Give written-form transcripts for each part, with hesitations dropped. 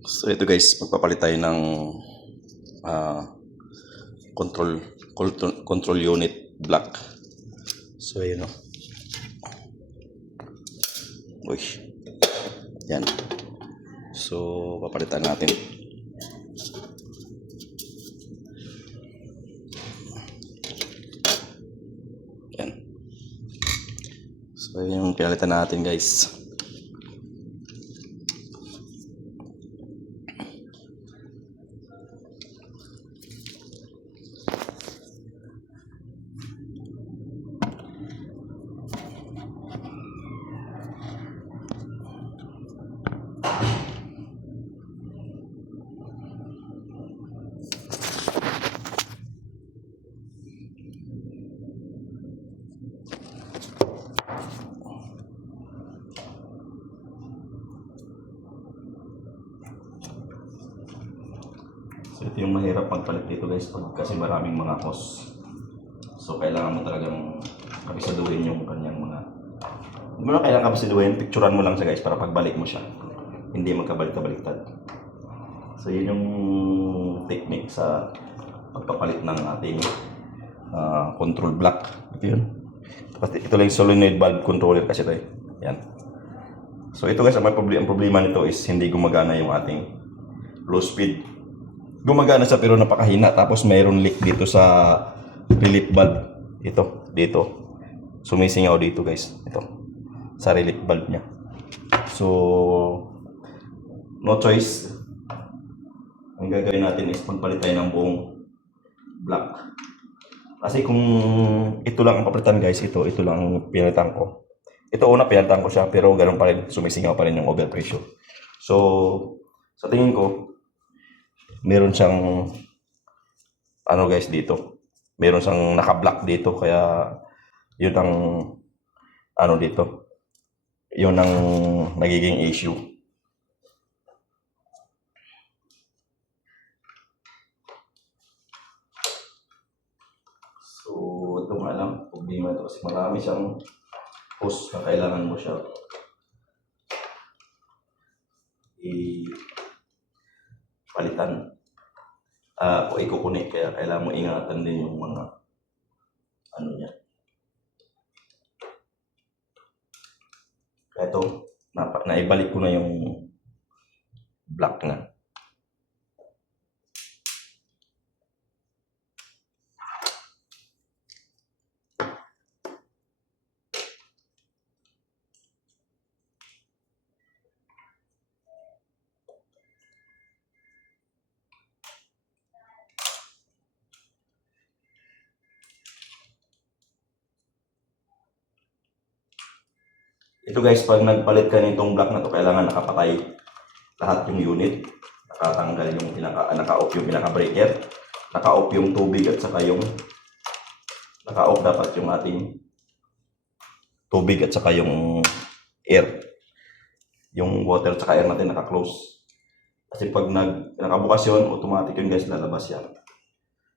So ito guys, magpapalit tayo ng ah, control unit block. So ayun o. Uy. Yan. So papalitan natin. Yan. So yun yung pinalitan natin guys. So ito yung mahirap magpalit dito guys kasi maraming mga hose. So kailangan mo talagang kabisaduhin yung kanyang mga, hindi mo na kailangan kabisaduhin, picturean mo lang siya guys para pagbalik mo siya hindi magkabaliktad. So yun yung technique sa pagpapalit ng ating control block. Ito yun. Ito lang yung solenoid valve controller kasi ito eh. Yan. So ito guys, ang problema nito is hindi gumagana yung ating low speed. Gumagana siya pero napakahina, tapos mayroon leak dito sa relief valve. Ito, dito. Sumisingaw dito guys. Ito. Sa relief valve niya. So, no choice. Ang gagawin natin is magpalit tayo ng buong block. Kasi kung ito lang ang papalitan guys, ito lang ang pinalitan ko. Ito una pinalitan ko siya pero ganoon pa rin, sumisingaw pa rin yung overpressure. So, sa tingin ko, meron siyang ano guys dito. Meron siyang naka-block dito kaya yun ang ano dito. Yun ang nagiging issue. So, ito nga lang, problema ito kasi marami siyang hose na kailangan mo siya palitan o ikukunik, kaya kailangan mo ingatan din yung mga ano niya. Kaya ito, naibalik ko na yung block na. Ito guys, pag nagpalit ka nitong block na to, kailangan nakapatay lahat yung unit. Nakatanggal yung naka-off yung pinaka-breaker. Naka-off yung tubig at saka yung naka-off dapat yung ating tubig at saka yung air. Yung water at saka air natin naka-close. Kasi pag nakabukas yun, automatic yun guys, lalabas yan.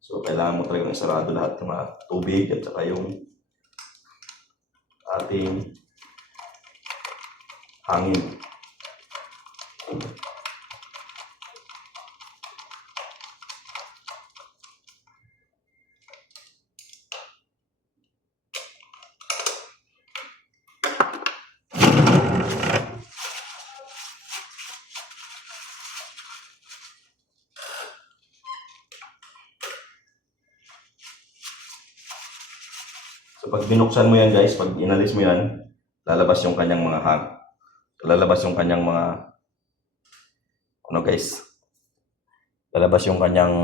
So kailangan mo talagang isarado lahat ng mga tubig at saka yung ating hangin. So pag binuksan mo yan guys, pag inalis mo yan, lalabas yung kanyang mga ano guys, lalabas yung kanyang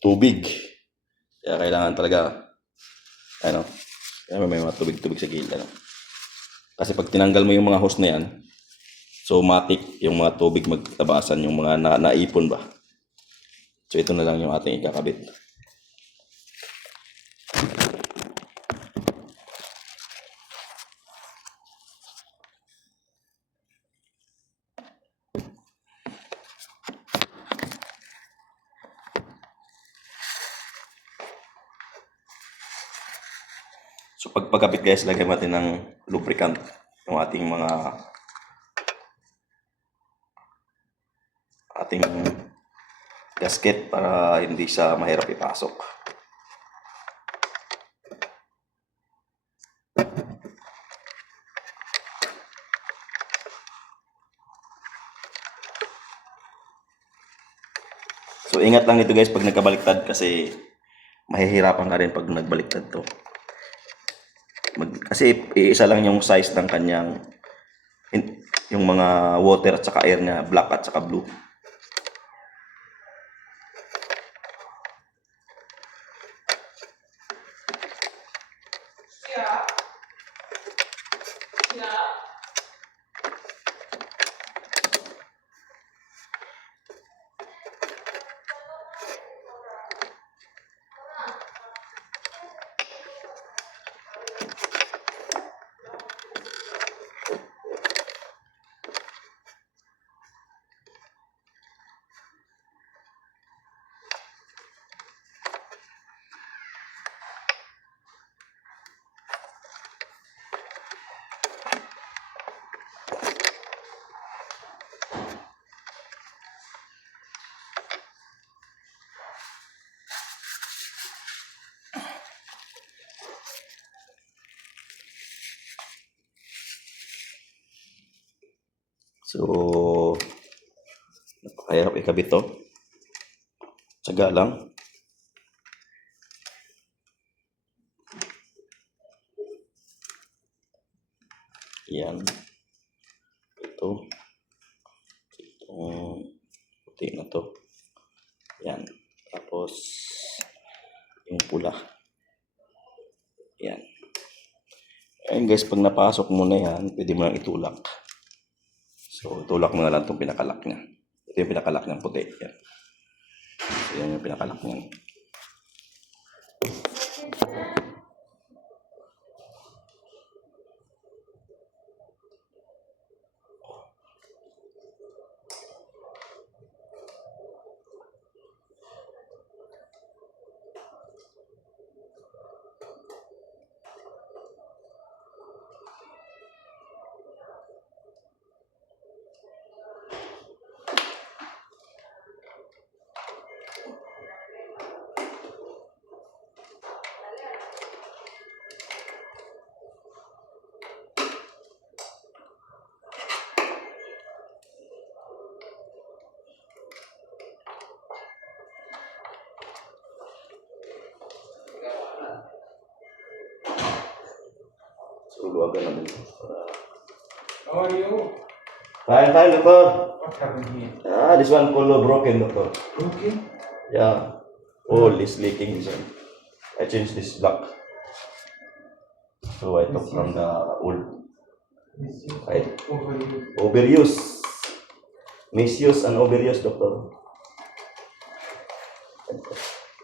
tubig. Kaya kailangan talaga ano, may mga tubig sa gilid, ano. Kasi pag tinanggal mo yung mga hose na yan, so matik yung mga tubig magtabasan, yung mga naipon ba. So ito na lang yung ating ikakabit. So pagkabit guys, lagyan natin ng lubricant yung ating mga ating gasket para hindi siya mahirap ipasok. So ingat lang ito guys pag nagkabaliktad kasi mahihirapan ka rin pag nagbaliktad to. Kasi iisa lang yung size ng kanyang yung mga water at saka air niya, black at saka blue. So, napakahirap ikabit to. Tsaga lang. Yan. Ito. Itong puti na to. Yan. Tapos, yung pula. Yan. Ayun guys, pag napasok mo na yan, pwede mo lang itulak. So, tulak mo na lang itong pinakalak niya. Ito yung pinakalak niyang puti. Yan. So, yan yung pinakalak niya. So, luwagan namin. How are you? Fine, fine, doctor. What happened here? This one color broken, doctor. Okay. Yeah. All is leaking this one. I changed this block. So I took from the old. Right. Overused. Overuse. Misuse and overuse, doctor.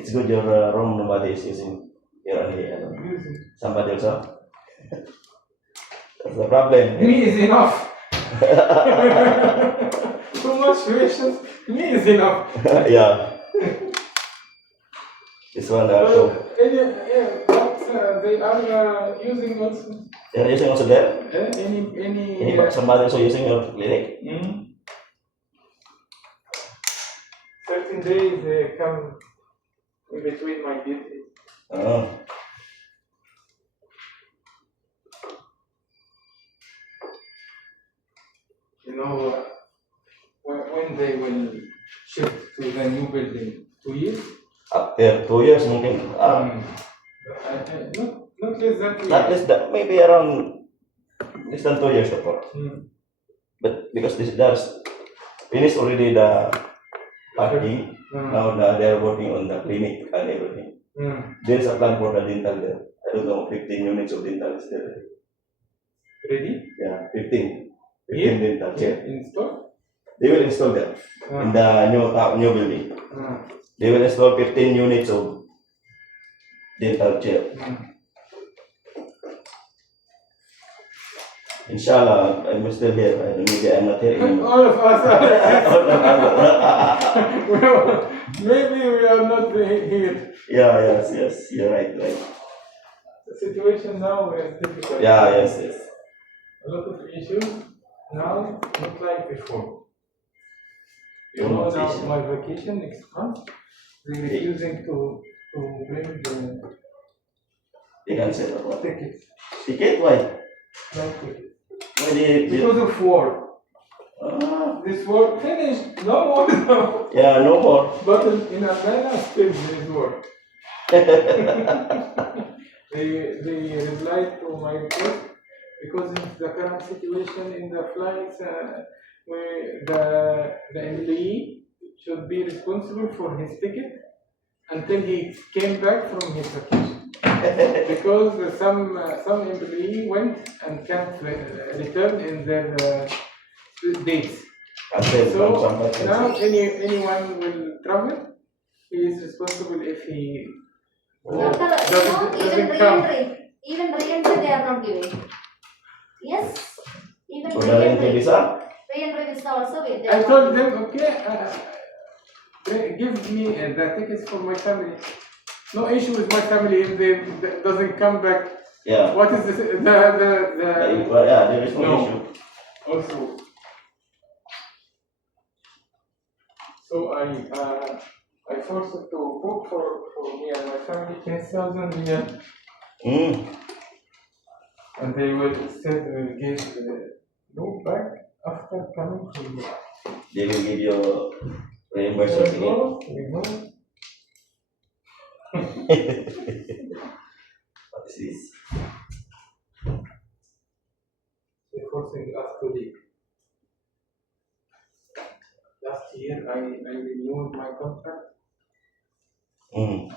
It's good your room nobody is using here only. Somebody else. That's the problem. Me is enough. Too much questions. Me is enough. Yeah. This one also. But they are using also. They're using also there? Somebody also using your clinic? 13 days they come in between my visits. You know, when they will shift to the new building? 2 years? After 2 years, mungkin. Not less than 2 years. Not less than, maybe around less than 2 years, doctor. But because there's finished already the parking, now they are working on the clinic and everything. There is a plan for the dental there. I don't know, 15 units of dental is there. Ready? Yeah, 15. 15 Yeah. dental chair. Install? They will install them in the new building. They will install 15 units of dental chair. Inshallah, I'm still here. Maybe I'm not here anymore. All of us are. Well, maybe we are not here. Yeah, yes, you're right. The situation now is difficult. Yeah, yes. A lot of issues now, not like before. You know, now my vacation next month, they're refusing to bring the They cancel or what? tickets. Ticket? Why? No tickets. Why they... Because of war. Ah, This war finished, no more now. yeah, no more. But in Atlanta, still there is war. They replied to my request because of the current situation in the flights, where the employee should be responsible for his ticket until he came back from his vacation. Because some employee went and can't return in their dates. Cancel. So Somebody now cancel. anyone will travel, he is responsible if he Doctor, doesn't even come. even re-entry they are not giving. Yes, even So, the re-entry visa? visa also they I are told not them, okay, give me the tickets for my family. No issue with my family if they doesn't come back. Yeah. What is the Well, yeah, there is no No. issue. also? So I forced it to book for me and my family 10,000 riyal, Mm. and they will still give no back after coming to me. They will give you reimbursement again. We know. What is this? They're forcing us to leave. Last year, I renewed my contract. Mm.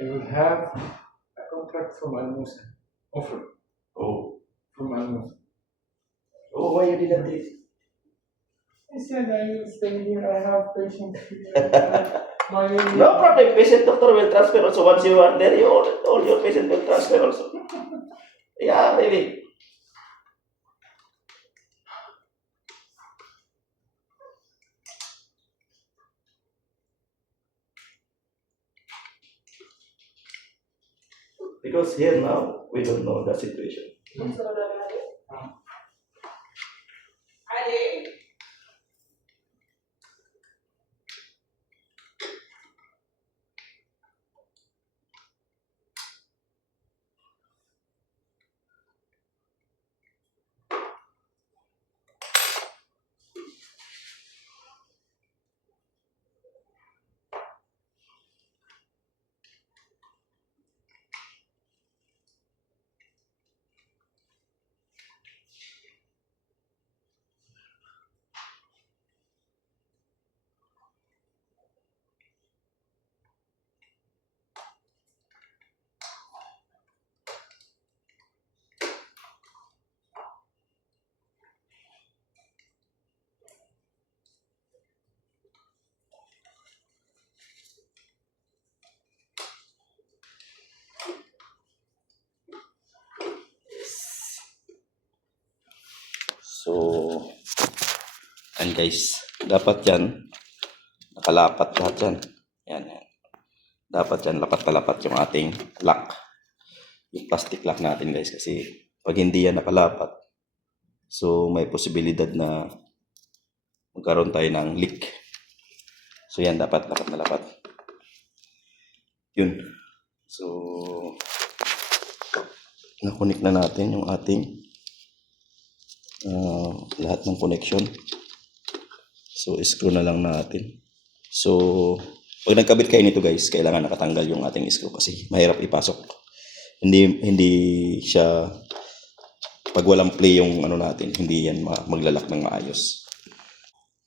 I will have a contract from Al Musa, offer Oh. from Al Musa. Oh, why you didn't take? I said I will stay here, I have patience here. My No problem. Patient doctor will transfer also. Once you are there, all your patient will transfer also. Yeah, really. Because here now, we don't know the situation. So, and guys, dapat yan, nakalapat lahat yan. Yan, yan. Dapat yan, lapat na lapat yung ating lock. Yung plastic lock natin guys, kasi pag hindi yan nakalapat, so may posibilidad na magkaroon tayo ng leak. So yan, dapat lapat na lapat. Yun. So, na-connect na natin yung ating lahat ng connection. So, screw na lang natin. So, pag nagkabit kayo nito guys, kailangan nakatanggal yung ating screw kasi mahirap ipasok. Hindi siya, pag walang play yung ano natin, hindi yan maglalak ng maayos.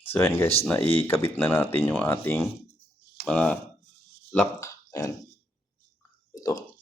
So, yan guys, naikabit na natin yung ating mga lock. Ayan. Ito.